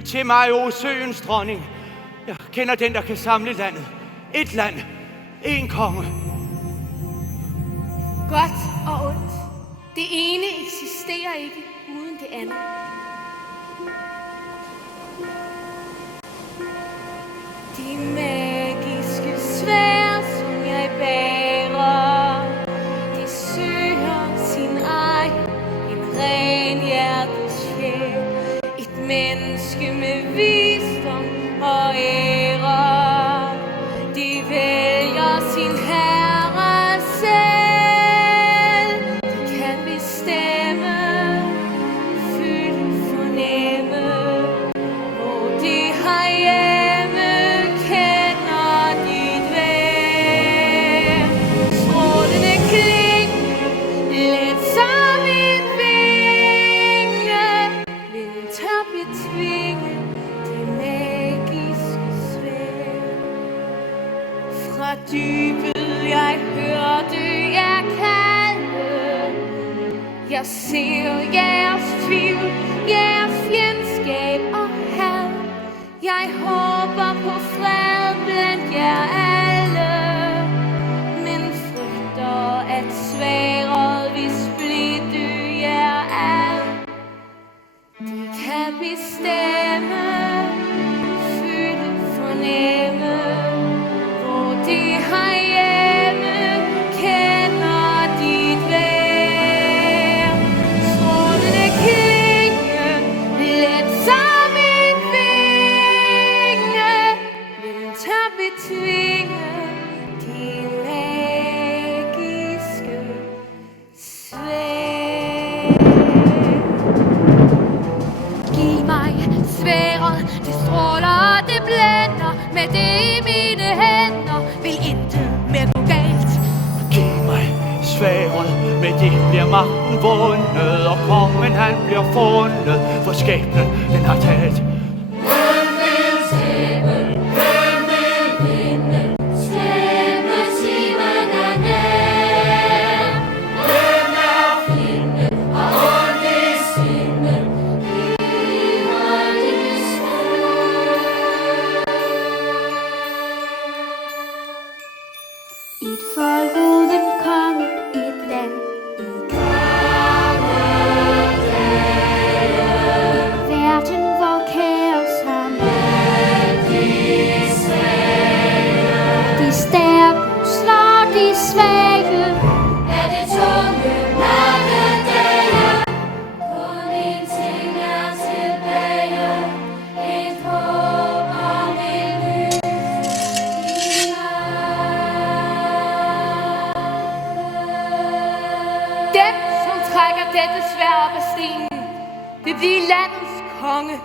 Lyt til mig, o søens dronning. Jeg kender den, der kan samle landet. Et land. En konge. Godt og ondt. Det ene eksisterer ikke uden det andet. De magiske sværd, som jeg bærer, de søger sin egen, en renhjertet sjæl. Et menneske med visdom og ære, de vælger sin herre selv. De kan bestemme, føle, fornemme, hvor de har hjemme, kender dit vejr. Strålende kling, let som en vinge, vil tør betvinge det magiske sværd. Fra dybet jeg hørte jer kalde, jeg ser jeres tvivl, jeres fjendskab og had. Jeg håber på fred blandt jer alle, men frygter at sværdet vil splitte jer ad. De kan bestemme, føle, fornemme, hvor de har hjemme, kender dit vejr. Strålende klinge, let som en vinge, vil tør betvinge de magiske sværd. Giv mig sværdet, det stråler, det blænder. Med det i mine hænder vil intet mere gå galt. Giv mig sværdet, med det bliver magten vundet, og kongen han bliver fundet, for skæbnen den har talt. Et folk uden konge, et land i kongedage. Verden, hvor kaos har magt de svage. De stærke slår de svage. Er det tunge mange dage? Kun en ting er tilbage. Et håb om en ny Den, som trækker dette sværd op af stenen, vil blive landets konge.